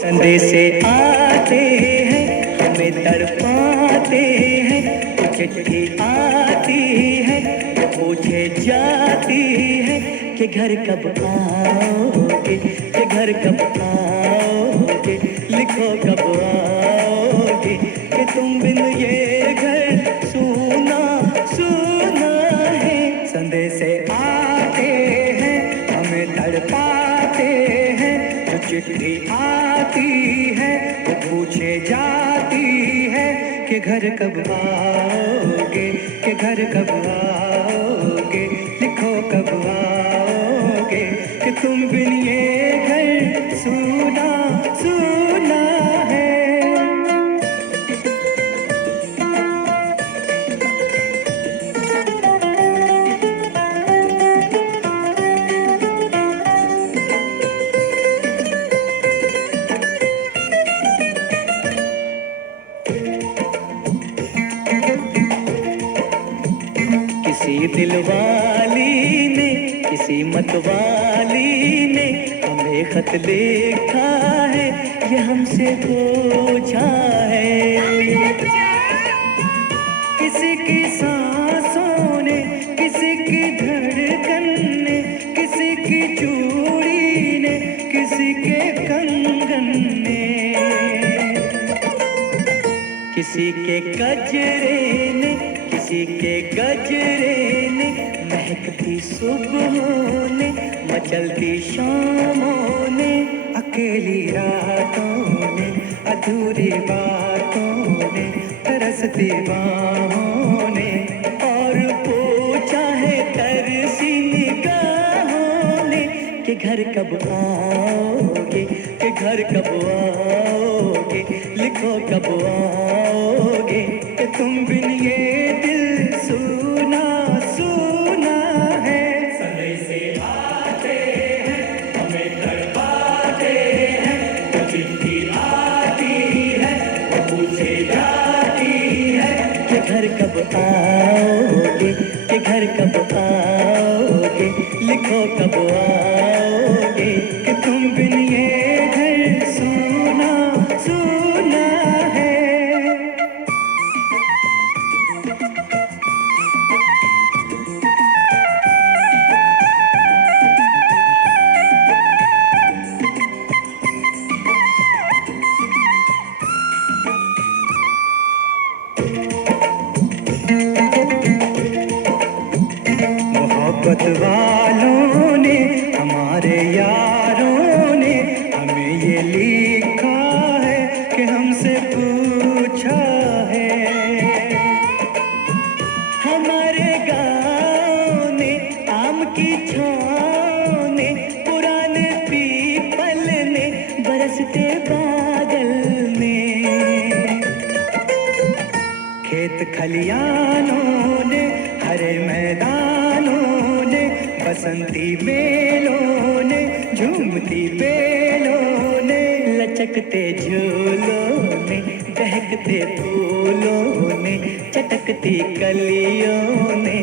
संदेशे आते हैं हमें तड़पाते हैं, चिट्ठी आती है पूछे जाती है कि घर कब आओगे, कि घर कब आओगे, लिखो कब आओगे, कि तुम बिन ये घर सूना सूना है। संदेशे आते हैं हमें तड़पाते हैं, चिट्ठी आती है वो पूछे जाती है कि घर कब आओगे, कि घर कब आओगे, लिखो कब आओगे, कि तुम बिन ये घर सूना सूना है। किसी दिलवाली ने, किसी मतवाली ने हमें खत लिखा है, ये हमसे पूछा है। किसी की सांसों ने, किसी की धड़कन ने, किसी की चूड़ी ने, किसी के कंगन ने, किसी के गजरे ने, किसी के गजरे ने, महकती सुबहों ने, मचलती शामों ने, अकेली रातों ने, अधूरी बातों ने, तरसती बाहों ने, और पूछा है तरसी निगाहों ने कि घर कब आओगे, कि घर कब आओगे, लिखो कब आओगे, कि तुम बिन ये दिल सूना सूना है। संदेशे आते हैं हमें तड़पाते हैं, तो चिट्ठी आती है वो पूछे जाती है कि घर कब आओगे, कि घर कब आओगे, लिखो कब आओगे, कि तुम बिन ये घर सूना सूना है। मोहब्बत वालों ने, हमारे यारों ने हमें ये लिखा है कि हमसे पूछा है। हमारे गाँव ने, आम की छाँव ने, पुराने पीपल ने, बरसते बादल ने, खेत खलियानों ने, हरे मैदानों ने, बसंती बेलों ने, झूमती बेलों ने, लचकते झूलों ने, दहकते फूलों ने, चटकती कलियों ने,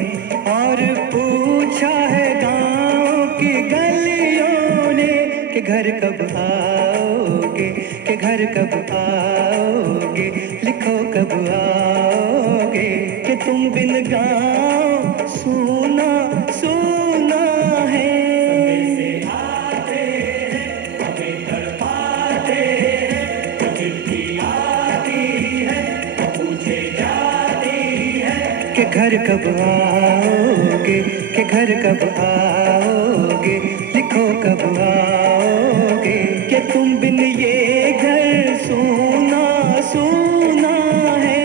और पूछा है गाँव की गलियों ने कि घर कब आओगे, कि घर कब आओगे, लिखो कब आओगे, कि तुम बिन गाँव सूना सूना है। संदेशे आते हैं हमें तड़पाते हैं, तो चिट्ठी आती है तो पूछे जाती है कि घर कब आओगे, कि घर कब आओगे, लिखो कब आओगे, कि तुम बिन ये घर सूना सूना है।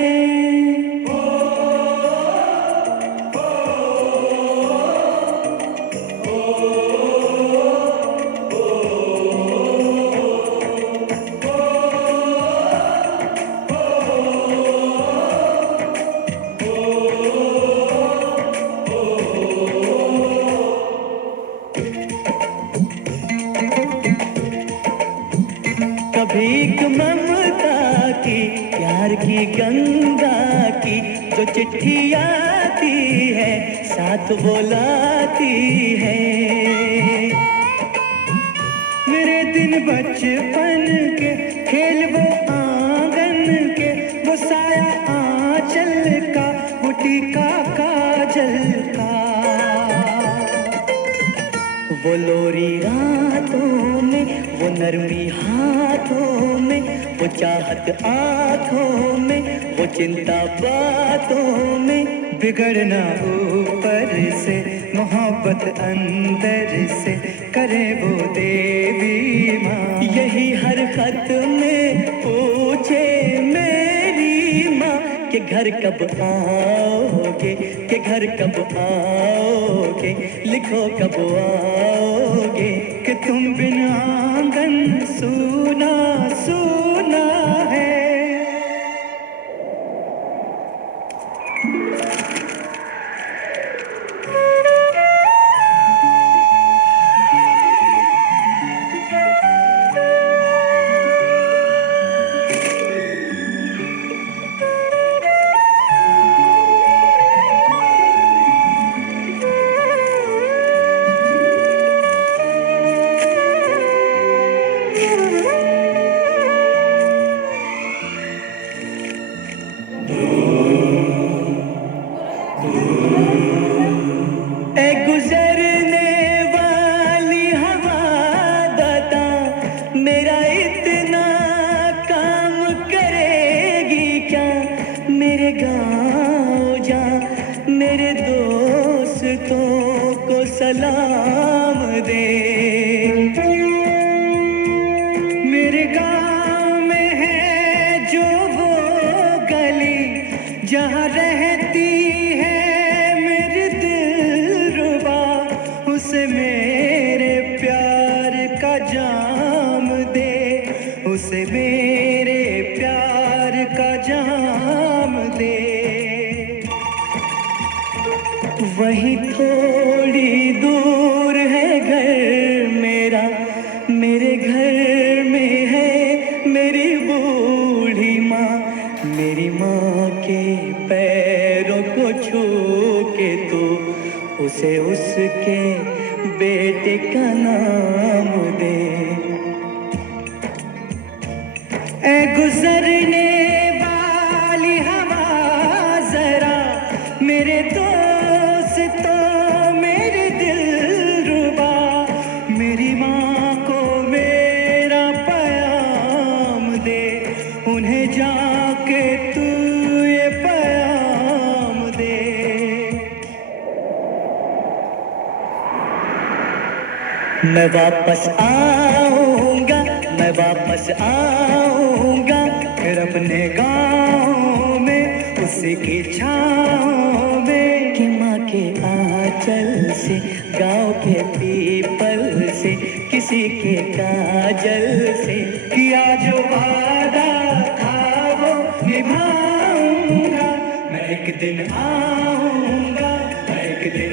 भीख ममता की, प्यार की गंगा की, जो चिट्ठी आती है साथ बुलाती है। मेरे दिन बचपन के नरमी हाथों में, वो चाहत आँखों में, वो चिंता बातों में। बिगड़ना ऊपर से, मोहब्बत अंदर से, करे वो देवी माँ। यही हर खत में पूछे मेरी माँ कि घर कब आओगे, कि घर कब आओगे, लिखो कब आओगे। कि तुम बिन आंगन सूना सूना है। गुजरने वाली हवा बता, मेरा इतना काम करेगी क्या। मेरे गाँव जा, मेरे दोस्तों को सलाम दे। मेरे गाँव में है जो वो गली जहाँ रहती है मेरी दिलरुबा, उसे मेरे प्यार का जाम दे, उसे मेरे प्यार का जाम दे। वहीं थोड़ी दूर है घर मेरा, मेरे घर में है मेरी बूढ़ी माँ। मेरी माँ के पैरों को छू के तो उसे उसके बेटे का नाम दे। ऐ गुजरने वाली हवा जरा, मेरे दोस्तों मेरे दिलरुबा, मेरी माँ को मेरा पैगाम दे। उन्हें जाके तू ये पैगाम दे। मैं वापस आऊँगा, मैं वापस आऊँगा, फिर अपने गाँव में उसी की छाँव में। कि माँ के आंचल से, गाँव के पीपल से, किसी के काजल से, किया जो वादा था वो निभाऊंगा। मैं एक दिन आऊँगा, मैं एक दिन